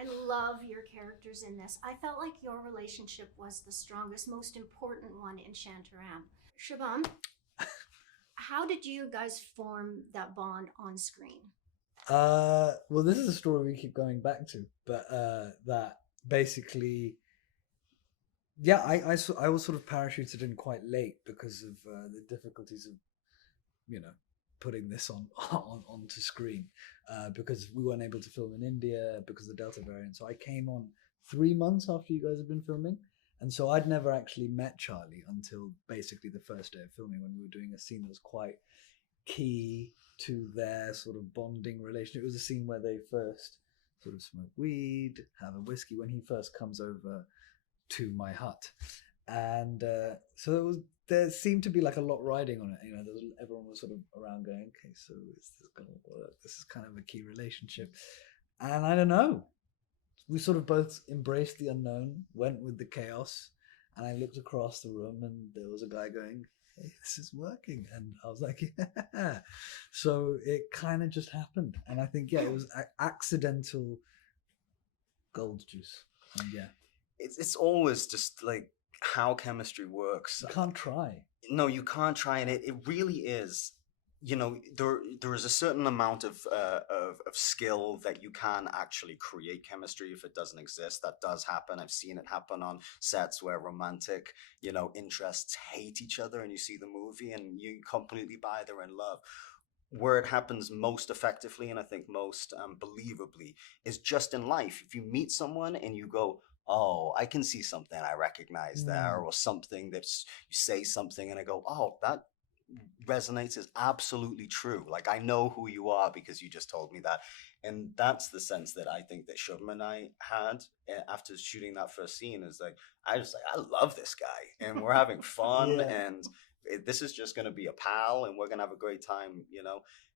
I love your characters in this. I felt like your relationship was the strongest, most important one in Shantaram. Shubham, how did you guys form that bond on screen? Well, this is a story we keep going back to, but that basically, yeah, I was sort of parachuted in quite late because of the difficulties of, putting this onto screen, because we weren't able to film in India because of the Delta variant. So I came on 3 months after you guys had been filming, and so I'd never actually met Charlie until basically the first day of filming, when we were doing a scene that was quite key to their sort of bonding relationship. It was a scene where they first sort of smoke weed, have a whiskey when he first comes over to my hut, and so there seemed to be like a lot riding on it. Everyone was sort of around going, okay, so is this going to work? This is kind of a key relationship, and I don't know. We sort of both embraced the unknown, went with the chaos, and I looked across the room, and there was a guy going, hey, this is working, and I was like, yeah. So it kind of just happened, and I think, yeah, it was accidental gold juice, and yeah. It's always just like how chemistry works. You can't try. No, you can't try, and it really is. There is a certain amount of skill that you can actually create chemistry if it doesn't exist. That does happen. I've seen it happen on sets where romantic, interests hate each other, and you see the movie and you completely buy they're in love. Where it happens most effectively, and I think most believably, is just in life. If you meet someone and you go, oh, I can see something I recognize there, or something that's, you say something and I go, oh, that resonates, is absolutely true. Like, I know who you are because you just told me that. And that's the sense that I think that Shubham and I had after shooting that first scene, is like, I love this guy, and we're having fun, Yeah. and this is just going to be a pal, and we're going to have a great time,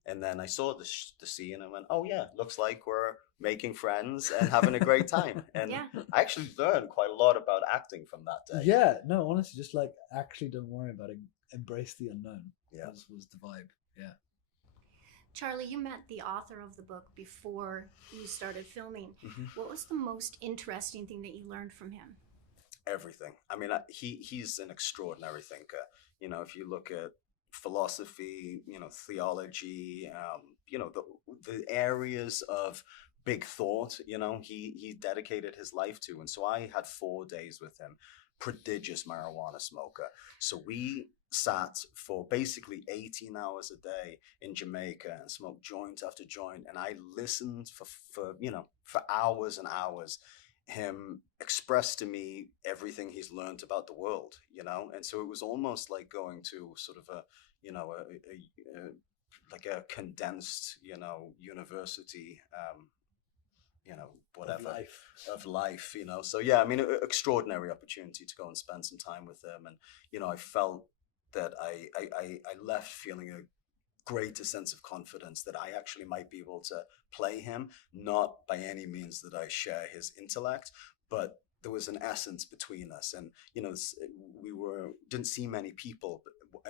And then I saw the scene and went, oh yeah, looks like we're making friends and having a great time. And Yeah. I actually learned quite a lot about acting from that day. Yeah, no, honestly, just like, actually don't worry about it. Embrace the unknown. Yeah. was the vibe. Yeah. Charlie, you met the author of the book before you started filming. Mhm. What was the most interesting thing that you learned from him? Everything. I mean, he's an extraordinary thinker. If you look at philosophy, theology, the areas of big thought, he dedicated his life to. And so I had 4 days with him, prodigious marijuana smoker. So we sat for basically 18 hours a day in Jamaica and smoked joint after joint. And I listened for hours and hours, him express to me everything he's learned about the world, and so it was almost like going to sort of like a condensed, university, whatever of life, So yeah, I mean, extraordinary opportunity to go and spend some time with him, and I felt that I left feeling a greater sense of confidence that I actually might be able to play him. Not by any means that I share his intellect, but there was an essence between us. And we didn't see many people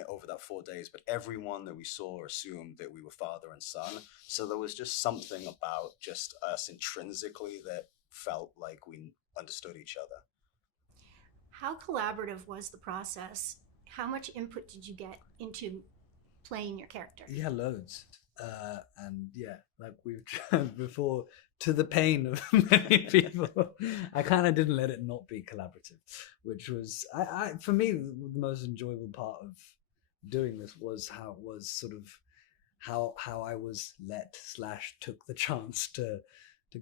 over that 4 days, but everyone that we saw assumed that we were father and son. So there was just something about just us intrinsically that felt like we understood each other. How collaborative was the process? How much input did you get into playing your character? Yeah, loads. And yeah, like we've tried before, to the pain of many people, I kind of didn't let it not be collaborative, which was, for me, the most enjoyable part of doing this was how it was sort of how I was took the chance to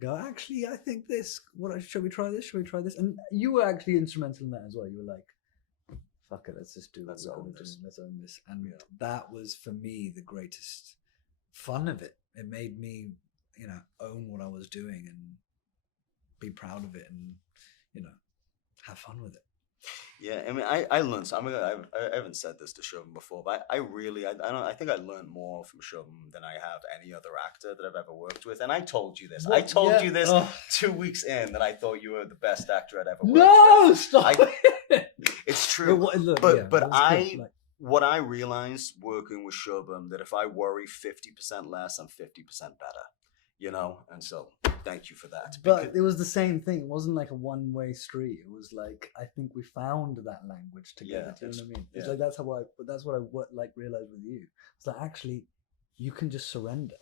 go, actually, I think this, should we try this? Should we try this? And you were actually instrumental in that as well. You were like, fuck it, let's just do what we're going to do. Let's own this. And that was, for me, the greatest fun of it. It made me, own what I was doing and be proud of it and, have fun with it. Yeah, I mean, I learned. I haven't said this to Shubham before, but I think I learned more from Shubham than I have any other actor that I've ever worked with. And I told you this. I told you this 2 weeks in, that I thought you were the best actor I'd ever worked with. No, stop it. It's true. What I realized working with Shubham, that if I worry 50% less, I'm 50% better. and so thank you for that. But it was the same thing. It wasn't like a one-way street. It was like, I think we found that language together. Do you know what I mean? It's like that's what I like realized with you. It's like, actually, you can just surrender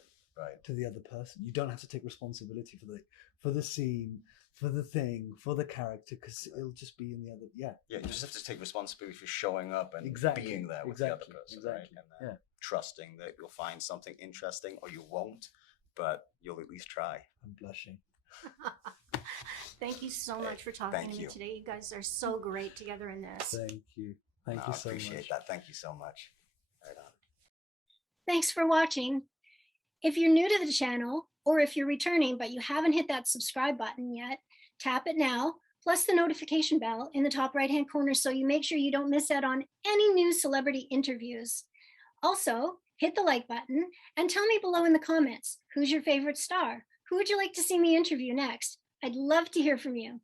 to the other person. You don't have to take responsibility for the scene, for the thing, for the character, because it'll just be in the other. Yeah, you just have to take responsibility for showing up and being there with the other person, right? And trusting that you'll find something interesting, or you won't, but you'll at least try. I'm blushing. Thank you so much for talking to me today. You guys are so great together in this. Thank you. Thank you so much. I appreciate that. Thank you so much. Right on. Thanks for watching. If you're new to the channel, or if you're returning but you haven't hit that subscribe button yet, tap it now, plus the notification bell in the top right-hand corner so you make sure you don't miss out on any new celebrity interviews. Also, hit the like button and tell me below in the comments, who's your favorite star? Who would you like to see me interview next? I'd love to hear from you.